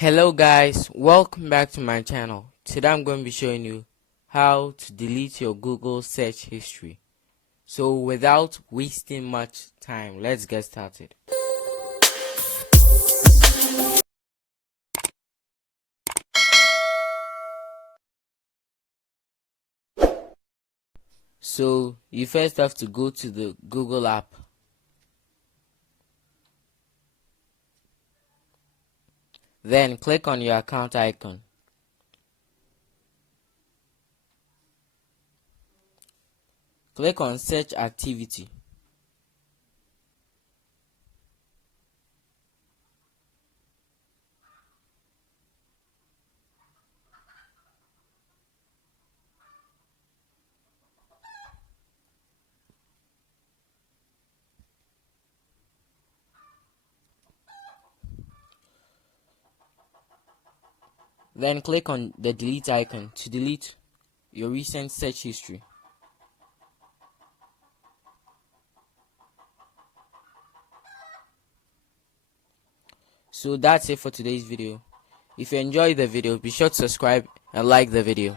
Hello guys, welcome back to my channel. Today I'm going to be showing you how to delete your Google search history. So without wasting much time, let's get started. So you first have to go to the Google app. Then click on your account icon. Click on search activity. Then click on the delete icon to delete your recent search history. So that's it for today's video. If you enjoyed the video, be sure to subscribe and like the video.